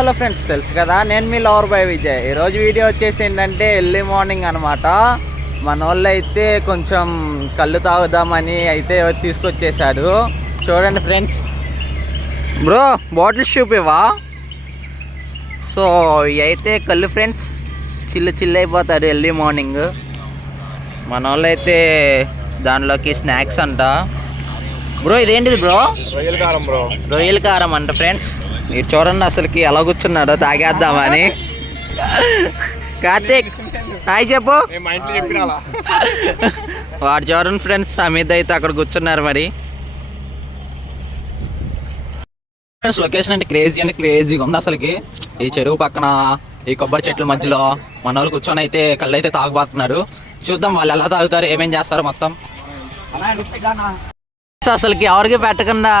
Hello friends, తెలుసు కదా నేను మీ లవర్ బాయ్ విజయ్. ఈరోజు వీడియో వచ్చేసి ఏంటంటే ఎర్లీ మార్నింగ్ అనమాట. మన వాళ్ళు అయితే కొంచెం కళ్ళు తాగుదామని అయితే తీసుకొచ్చేసాడు. చూడండి ఫ్రెండ్స్. బ్రో బాటిల్స్ చూపివా? సో ఇవి అయితే కళ్ళు ఫ్రెండ్స్, చిల్లు అయిపోతారు ఎర్లీ మార్నింగ్. మన వాళ్ళు అయితే దానిలోకి స్నాక్స్ అంట. బ్రో ఇదేంటిది బ్రో? రొయ్యల కారం అంట ఫ్రెండ్స్. మీరు చూడండి అసలుకి ఎలా కూర్చున్నాడో తాగేద్దామని. కార్తీక్ హాయ్ చెప్పు. వాడు చూడండి ఫ్రెండ్స్, అమిత్ అయితే అక్కడ కూర్చున్నారు. మరి ఫ్రెండ్స్ లొకేషన్ అంటే క్రేజీగా ఉంది అసలుకి. ఈ చెరువు పక్కన ఈ కొబ్బరి చెట్ల మధ్యలో మన వాళ్ళు కూర్చొని అయితే కళ్ళు అయితే తాగుబోతున్నారు. చూద్దాం వాళ్ళు ఎలా తాగుతారు, ఏమేం చేస్తారో మొత్తం. అసలుకి ఎవరికి పెట్టకుండా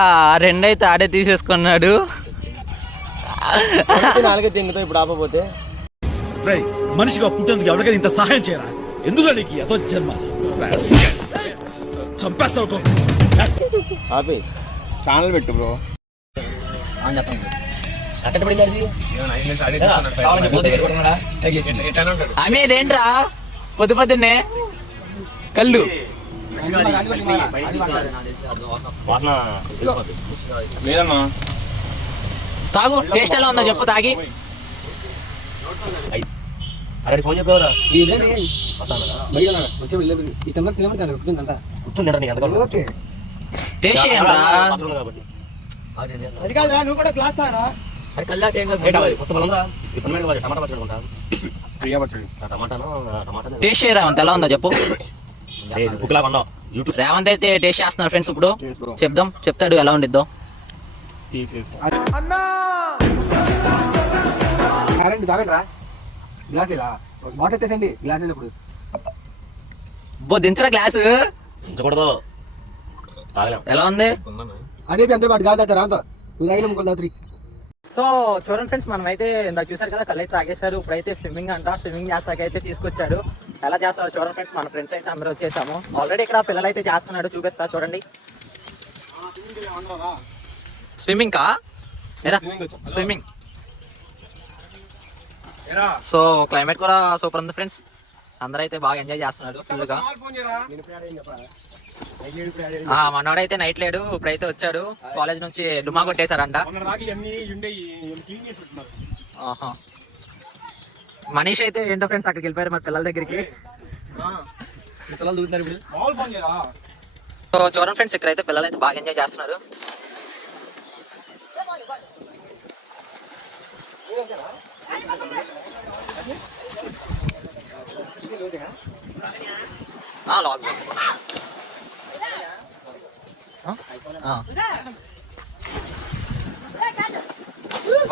రెండైతే ఆడే తీసేసుకున్నాడు. ఇప్పుడు ఆపపోతే మనిషిగా పుట్టేందుకు ఎవరికైనా ఇంత సహాయం చేయరా? ఎందుకు నీకు అదో జన్మ చంపేస్తావు. ఆపి ఛానల్ పెట్టు బ్రో. అదేంట్రా పొద్దున్నే కళ్ళు లేదమ్మా. తాగు, టేస్ట్ ఎలా ఉందో చెప్పు తాగి. ఫోన్ చెప్పేవరా? టేస్ట్ చేయండి. టేస్ట్ చేయరా ఎలా ఉందో చెప్పు. రేవంత్ అయితే టేస్ట్ చేస్తున్నారు ఫ్రెండ్స్. ఇప్పుడు చెప్తాడు ఎలా ఉండిద్దో. దించరా గ్లాసు ఎలా ఉంది? సో చూడండి ఫ్రెండ్స్, మనం అయితే ఇందాక చూసారు కదా కళ్ళు అయితే తాగేశారు. ఇప్పుడైతే స్విమ్మింగ్ అంట, స్విమ్మింగ్ చేస్తాకైతే తీసుకొచ్చాడు. ఎలా చేస్తారు చూడండి ఫ్రెండ్స్. మన ఫ్రెండ్స్ అయితే అందరూ వచ్చేసాము. ఆల్రెడీ ఇక్కడ పిల్లలు అయితే చేస్తున్నాడు, చూపిస్తా చూడండి. స్విమ్మింగ్ కా స్విమ్మింగ్. సో క్లైమేట్ కూడా సూపర్ ఉంది ఫ్రెండ్స్. అందరూ అయితే బాగా ఎంజాయ్ చేస్తున్నారు ఫుల్ గా. మనోడైతే నైట్ లేడు, ఇప్పుడైతే వచ్చాడు. కాలేజ్ నుంచి డుమా కొట్టేశారంట. మనీష్ అయితే ఏంటో ఫ్రెండ్స్ అక్కడికి వెళ్ళిపోయారు మరి పిల్లల దగ్గరికి. సో చూడండి ఫ్రెండ్స్, ఇక్కడైతే పిల్లలు అయితే బాగా ఎంజాయ్ చేస్తున్నారు.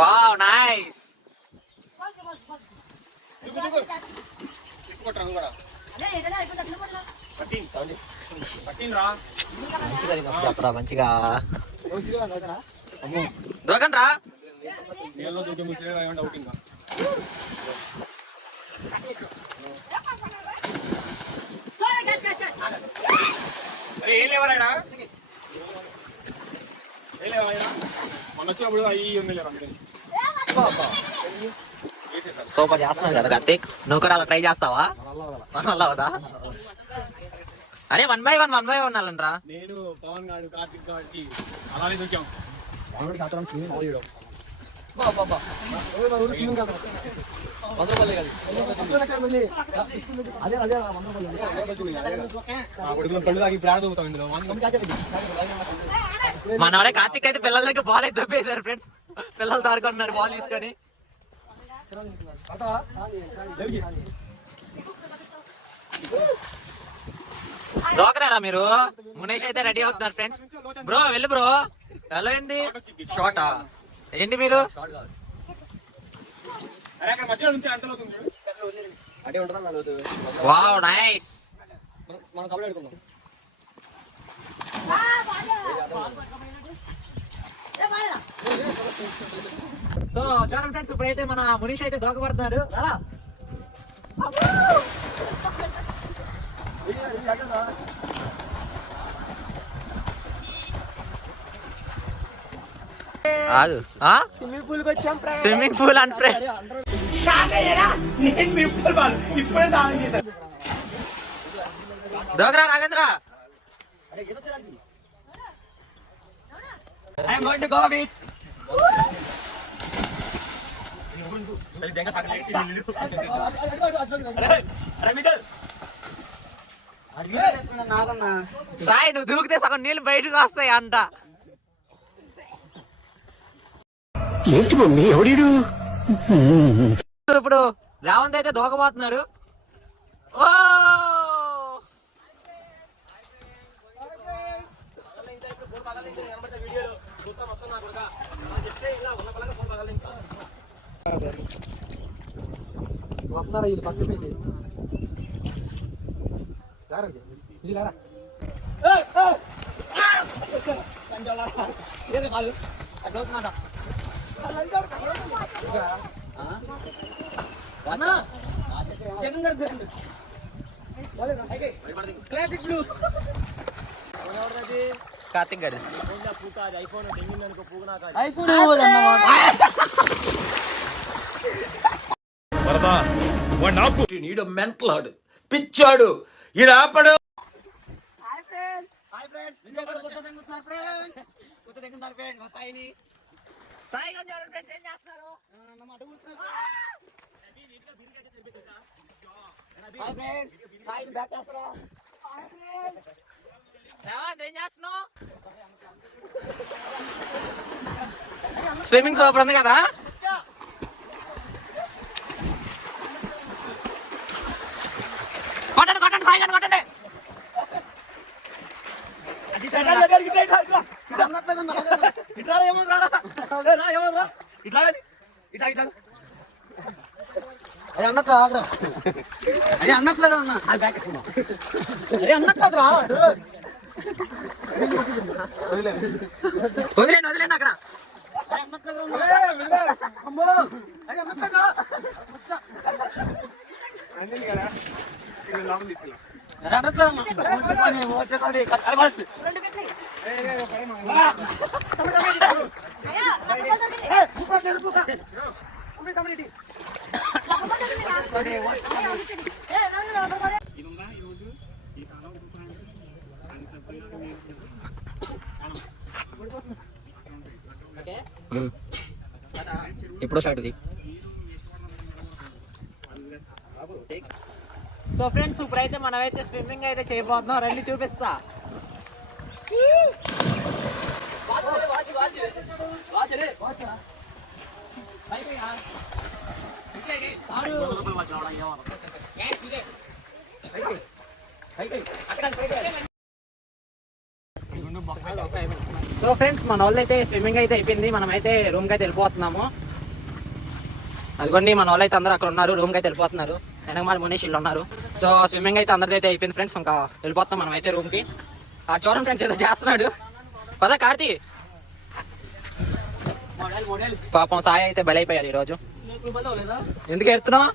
Wow, nice. మంచిగా దూకండి రా. సూపర్ చేస్తున్నావు కదా కార్తీక్. నువ్వు కూడా అలా ట్రై చేస్తావా? మన వల్ల అవుదా? అరే 1 by 1 వెళ్ళండి రా. నేను పవన్ గారు కార్తీక్ గారి అలానే దూకాం. మనవాడే కార్తీక్ అయితే పిల్లల దగ్గర బాల్ అయితే దొబ్బేశారు ఫ్రెండ్స్. పిల్లలు తారుకుంటున్నారు బాల్ తీసుకొని. దోకరారా మీరు? మునేష్ అయితే రెడీ అవుతున్నారు ఫ్రెండ్స్. బ్రో వెళ్ళు బ్రో. ఎలా అయింది? షార్టా ఏంటి మీరు? Wow nice. సో చూడండి ఫ్రెండ్స్, ఇప్పుడైతే మన మునీష్ అయితే దోకపడుతున్నాడు. ఆగు స్విమ్మింగ్ పూల్ కి వచ్చాం స్విమ్మింగ్ పూల్ అండ్ ఫ్రెండ్స్ ఇప్పుడే దానం చేశాను దోగరా Ragendra I am going to go beach. Sai నువ్వు దూకితే సగం నీళ్ళు బయటకు వస్తాయి అంట. ఏంటి మమ్మీ ఎవడీడు? ఇప్పుడు రేవంత్ అయితే దూకబోతున్నాడు. ఓ కార్తిక్ గడు వరదా వాడు నాకు నీడు మెంటలాడు పిచ్చాడు ఈడ ఆపడు. స్విమ్మింగ్ సూపర్ ఉంది కదా. కొట్టండి కొట్టండి సాయి గారిని కొట్టండి. వదిలేండి వదిలేండి అక్కడ. ఎప్పుడో స్టార్ట్ ఇది. సో ఫ్రెండ్స్ ఇప్పుడైతే మనమైతే స్విమ్మింగ్ అయితే చేయబోతున్నాం. రండి చూపిస్తా. సో ఫ్రెండ్స్ మన వాళ్ళు అయితే స్విమ్మింగ్ అయితే అయిపోయింది. మనమైతే రూమ్ కి అయితే వెళ్ళిపోతున్నాము. అదిగోండి మన వాళ్ళు అయితే అందరూ అక్కడ ఉన్నారు. రూమ్ కి అయితే వెళ్ళిపోతున్నారు. వెనకమాల మునీష్ ఇల్లు ఉన్నారు. సో స్విమ్మింగ్ అయితే అందరిది అయితే అయిపోయింది ఫ్రెండ్స్. ఇంకా వెళ్ళిపోతాం మనం అయితే రూమ్ కి. చూడండి ఫ్రెండ్స్ ఏదో చేస్తున్నాడు. పదా కార్తీ. పాపం సాయి అయితే బలైపోయారు ఈరోజు. ఎందుకు ఎడుతున్నావు?